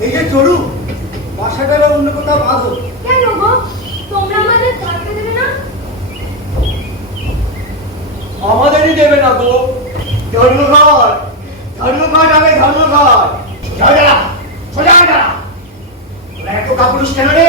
এই যে চড়ু বাসাটা এবার অন্য কোথাও বাঁধো। কেন গো? তোমরা আমাদের থাকতে দেবে না? আমাদেরই দেবে না গো। ধর্মঘর ধর্মঘর যাবে ধর্মঘর সোজা সোজা এত কাপুরুষ কেন রে?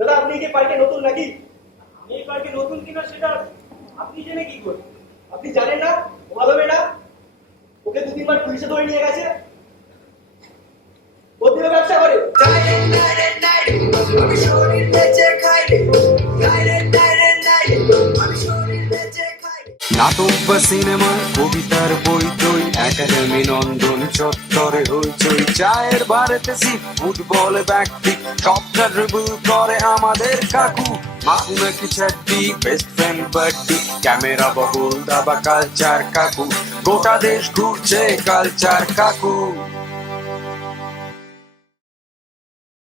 দাদা, আপনি কি পার্কে নতুন নাকি? আমি এই পার্কে নতুন কিনা সেটা আপনি জেনে কি করে? আপনি জানেন না? ভালো ভালো মেয়েটা ওকে দু তিনবার পুলিশে ধরে নিয়ে গেছে। ও ব্যবসা করে। নাটক বা সিনেমা, কবিতার বই তৈ একাডেমি নন্দন চত্বরে হইচই। চায়ের বারেতে সি ফুটবল ব্যক্তি সবটা ড্রিবল করে আমাদের কাকু। মাকু নাকি বেস্ট ফ্রেন্ড ক্যামেরা বহুল, দাবা কালচার কাকু। গোটা দেশ ঘুরছে কালচার কাকু।